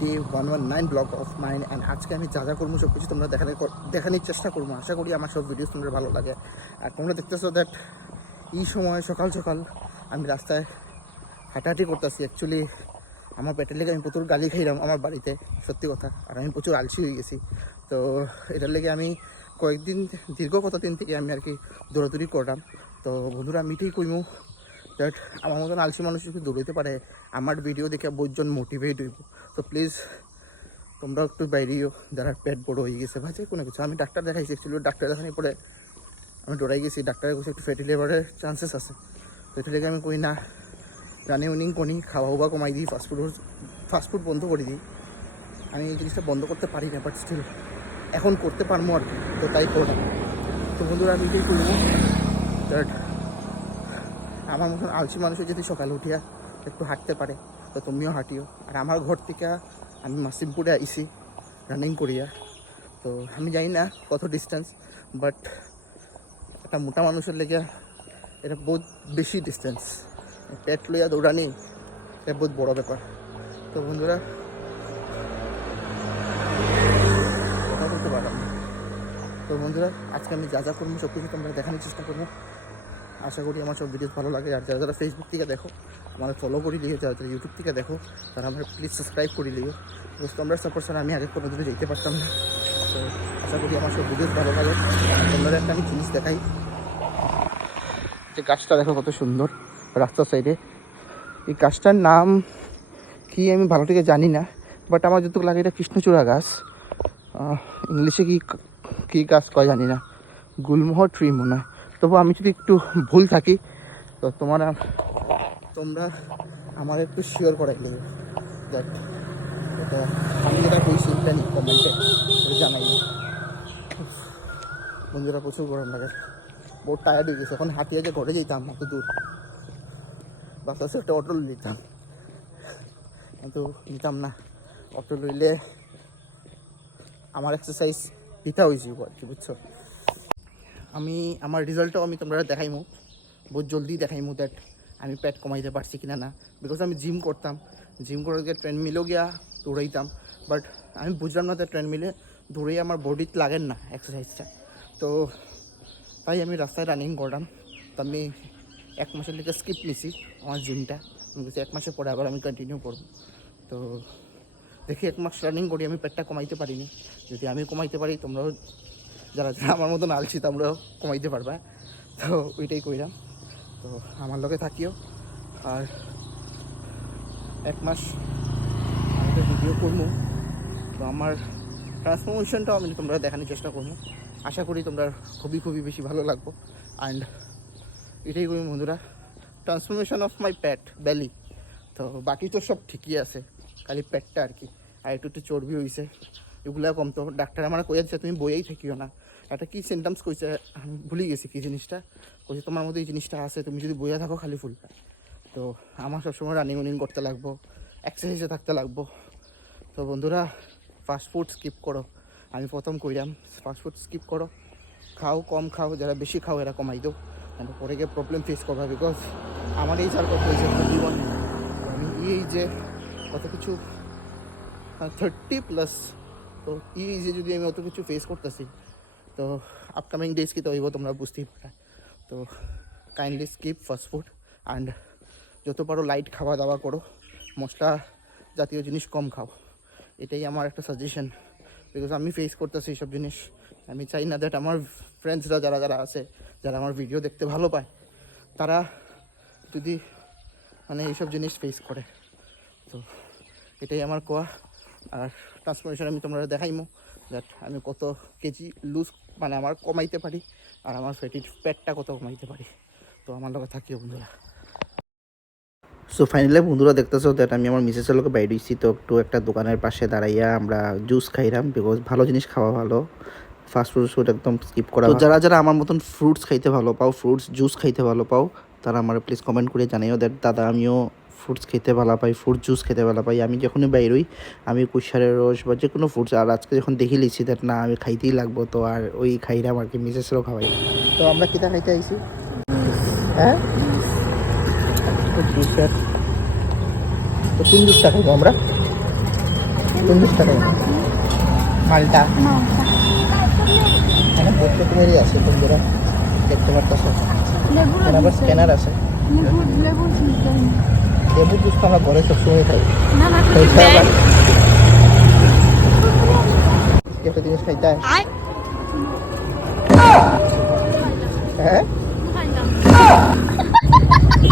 Day 119 blog of mind and আজকে আমি যা যা করবো সব কিছু তোমরা দেখানোর চেষ্টা করবো। আশা করি আমার সব ভিডিওস তোমরা ভালো লাগে। আর তোমরা দেখতেছো দ্যাট এই সময় সকাল সকাল আমি রাস্তায় হাঁটাহাঁটি করতেছি। অ্যাকচুয়ালি আমার পেটের লেগে আমি প্রচুর গালি খাইলাম আমার বাড়িতে, সত্যি কথা। আর আমি প্রচুর আলসি হয়ে গেছি, তো এটার লেগে আমি কয়েকদিন দীর্ঘ কতদিন থেকে আমি আর কি দৌড়াদৌড়ি করলাম। তো বন্ধুরা আমি এটাই কইমু দ্যাট আমার মতন আলসি মানুষ যদি দৌড়াইতে পারে, আমার ভিডিও দেখে বহুজন মোটিভেট হইব। তো প্লিজ তোমরা একটু বাইরেও যারা পেট বড় হয়ে গেছে বা যে কোনো কিছু। আমি ডাক্তার দেখাইছি, অ্যাকচুয়ালি ডাক্তার দেখানোর পরে আমি দৌড়াই গেছি। ডাক্তারের কাছে একটু ফ্যাটি লিভারের চান্সেস আছে, তো এটা লেগে আমি কই না রানি উনিং করি খাওয়া বা কমাই দিই, ফাস্টফুড বন্ধ করে দিই। আমি এই জিনিসটা বন্ধ করতে পারি না, বাট স্টিল এখন করতে পারবো আর কি, তো তাই করলাম। তো বন্ধুরা আমি এটাই করবো দ্যাট আমার মতন আলসি মানুষের যদি সকালে উঠিয়া একটু হাঁটতে পারে, তো তুমিও হাঁটিও। আর আমার ঘর থেকে আমি মাসিমপুরে আইসি রানিং করিয়া, তো আমি জানি না কত ডিস্টেন্স, বাট একটা মোটা মানুষের লেগে এটা বহুত বেশি ডিস্টেন্স। পেট লইয়া দৌড়ানি এটা বহুত বড় ব্যাপার। তো বন্ধুরা কথা বলতে পারলাম না। তো বন্ধুরা আজকে আমি যা যা করবো সব কিছু তোমরা দেখানোর চেষ্টা করবো। আশা করি আমার সব ভিডিওস ভালো লাগে। আর যারা যারা ফেসবুক থেকে দেখো আমার ফলো করে দিও, যারা যারা ইউটিউব থেকে দেখো তারা আমার প্লিজ সাবস্ক্রাইব করে দিও। বিকজ তোমরা সাপোর্ট ছাড়া আমি আগে কোনো দিকে যেতে পারতাম না। তো আশা করি আমার সব ভিডিওস ভালো লাগে। তোমরা একটা আমি জিনিস দেখাই, যে গাছটা দেখো কত সুন্দর রাস্তার সাইডে। এই গাছটার নাম কি আমি ভালো থেকে জানি না, বাট আমার যতটুকু লাগে এটা কৃষ্ণচূড়া গাছ। ইংলিশে কী গাছ কয় জানি না, গুলমোহর ট্রি মনে হয়। তবু আমি যদি একটু ভুল থাকি তো তোমরা আমার একটু শিওর করাই দেবে দ্যাট এটা আমি যেটা কইছি এটা নি কমেন্টে জানাই। বন্ধুরা প্রচুর গরম লাগে, বহুত টায়ার্ড হয়ে গেছে। এখন হাঁটিয়ে যে ঘরে যেতাম অত দূর, বাস একটা অটো নিতাম, কিন্তু নিতাম না। অটো লইলে আমার এক্সারসাইজ দিতে হয়েছে আর কি, বুঝছো। আমি আমার রেজাল্টটাও আমি তোমরা দেখাইমু, বহুত জলদি দেখাইমু দ্যাট আমি পেট কমাইতে পারছি কিনা না। বিকজ আমি জিম করতাম, জিম করে গিয়ে ট্রেডমিলও গিয়া দৌড়াইতাম, বাট আমি বুঝলাম না যে ট্রেডমিলে দৌড়েই আমার বডিতে লাগেন না এক্সারসাইজটা। তো তাই আমি রাস্তায় রানিং করলাম। তো আমি 1 মাসের লিগে স্কিপ নিছি আমার জিমটা। আমি বলছি 1 মাসের পরে আবার আমি কন্টিনিউ করবো। তো দেখি 1 মাস রানিং করি আমি পেটটা কমাইতে পারিনি। যদি আমি কমাইতে পারি তোমরাও যারা যারা আমার মতন আলছি তোমরাও কমাইতে পারবা। তো ওইটাই কইলাম। তো আমার লগে থাকিও। আর 1 মাস আমি তো ভিডিও করবো, তো আমার ট্রান্সফরমেশনটাও আমি তোমরা দেখানোর চেষ্টা করবো। আশা করি তোমরা খুবই খুবই বেশি ভালো লাগবো। অ্যান্ড এটাই করি বন্ধুরা, ট্রান্সফরমেশন অফ মাই প্যাট বেলি। তো বাকি তো সব ঠিকই আছে, খালি পেটটা আর কি। আর একটু একটু চর্বি হয়েছে, এগুলা কম। তো ডাক্তার আমার কয়ে দিচ্ছে তুমি বইয়েই থাকিও না। একটা কী সিমটমস কইছে আমি ভুলে গেছি কী জিনিসটা কইছে, তোমার মধ্যে এই জিনিসটা আছে, তুমি যদি বইয়া থাকো খালি ফুল পায়। তো আমার সবসময় রানিং করতে লাগবো, এক্সারসাইজে থাকতে লাগবো। তো বন্ধুরা ফাস্টফুড স্কিপ করো, আমি প্রথম কইলাম ফাস্টফুড স্কিপ করো, খাও কম খাও, যারা বেশি খাও এরা কমাই দাও, কিন্তু পরে গিয়ে প্রবলেম ফেস করবা। বিকজ আমার এই চার কথা হয়েছে জীবন, আমি এই যে কত কিছু 30+, তো এই যে যদি আমি অত কিছু ফেস করতেছি, তো আপকামিং ডেজ কি তো হইব তোমরা বুঝতেই পারা। তো কাইন্ডলি স্কিপ ফাস্টফুড অ্যান্ড যত পারো লাইট খাওয়া দাওয়া করো, মশলা জাতীয় জিনিস কম খাও, এটাই আমার একটা সাজেশন। বিকজ আমি ফেস করতেছি এইসব জিনিস। আমি চাই না দ্যাট আমার ফ্রেন্ডসরা যারা যারা আছে, যারা আমার ভিডিও দেখতে ভালো পায়, তারা যদি মানে এইসব জিনিস ফেস করে। তো এটাই আমার কোয়া। আর ট্রান্সফরমেশন আমি তোমরা দেখাইমো দ্যাট আমি কত কেজি লুজ মানে আমার কমাইতে পারি, আর আমার পেটটা কত কমাইতে পারি। তো আমার লগে থাকিও বন্ধুরা। সো ফাইনালি বন্ধুরা দেখতেছো দ্যাট আমি আমার মিসেসের লোকে বাইরে হয়েছি। তো একটু একটা দোকানের পাশে দাঁড়াইয়া আমরা জুস খাইলাম, বিকজ ভালো জিনিস খাওয়া ভালো, ফাস্ট ফুড একদম স্কিপ করা। তো যারা যারা আমার মতন ফ্রুটস খাইতে ভালো পাও, ফ্রুটস জুস খাইতে ভালো পাও, তারা আমার প্লিজ কমেন্ট করে জানাইও দ্যাট দাদা আমিও ফ্রুটস খেতে ভালো পাই, ফ্রুট জুস খেতে ভালো পাই। আমি যখনই বাইরই আমি কুশারের রস বা যে কোনো ফ্রুটস, আর আজকে যখন দেখে লিছি দ্যাট না আমি খাইতেই লাগবো, তো আর ওই খাইলাম আর কি, মিসেসেরও খাওয়াই। তো আমরা কিতা খাইতে আইছি, হ্যাঁ জুসের। তো কোন জুসটা খাইবো আমরা? 40 টাকা মালটা এখানে বহুত রকমেরই আছে বন্ধুরা দেখতে পারতেছ এখানে আবার স্ক্যানার আছে লেবু জুস তো আমরা ঘরে সবসময় খাই একটা জিনিস খাইতে হয় হ্যাঁ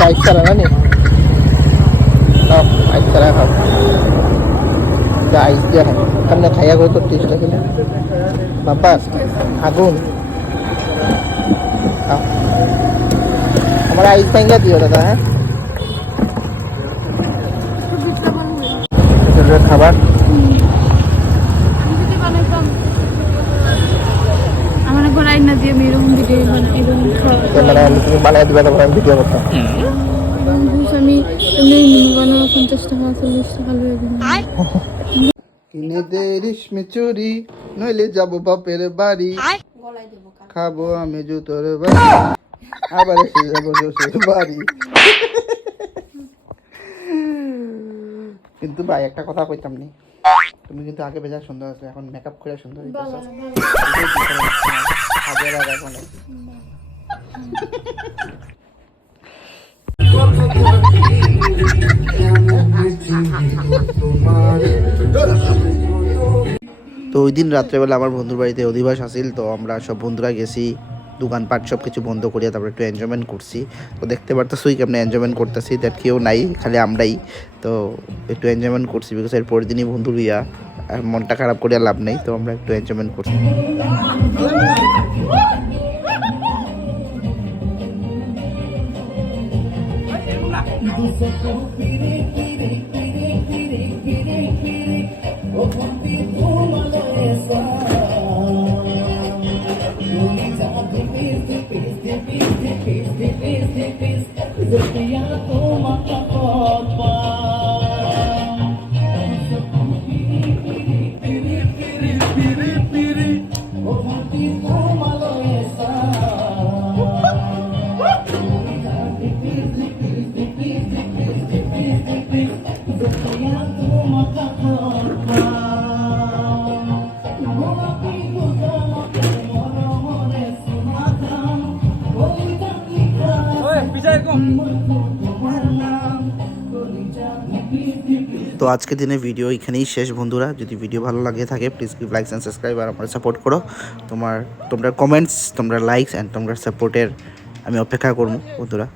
আইস ছাড়া না নি আইস ছাড়া খাও আইস দিয়া কান্না খাইয়া করে তোর টেস্ট লাগে না বাবা আগুন আমার আইস ভাঙ্গা দিও দাদা হ্যাঁ খাবার তুমি বানাই দিবা তারপর আমি ভিডিও করতাম কিনে দে রেশমি চুরি নইলে যাবো বাপের বাড়ি খাবো আমি জুতোর বাড়ি আবার এসে যাবো শ্বশুর বাড়ি কিন্তু ভাই একটা কথা কইতাম নি তুমি কিন্তু আগে বেজা সুন্দর আছে এখন মেকআপ করে সুন্দর তো ওই দিন রাত্রেবেলা আমার বন্ধুর বাড়িতে অধিবাস আসিল তো আমরা সব বন্ধুরা গেছি দোকানপাট সব কিছু বন্ধ করিয়া তারপরে একটু এনজয়মেন্ট করছি তো দেখতে পারতেছই কেমন এনজয়মেন্ট করতেছি দ্যাট কেউ নাই খালি আমরাই তো একটু এনজয়মেন্ট করছি বিকজ এর পরের দিনই বন্ধুর বিয়া আর মনটা খারাপ করিয়া লাভ নেই তো আমরা একটু এনজয়মেন্ট করছি তো আজকে দিনে ভিডিও এখানেই শেষ বন্ধুরা যদি ভিডিও ভালো লাগে থাকে please give likes and subscribe আর আমার সাপোর্ট করো তোমরা কমেন্টস তোমরা লাইকস এন্ড তোমরা সাপোর্টের আমি অপেক্ষা করবো বন্ধুরা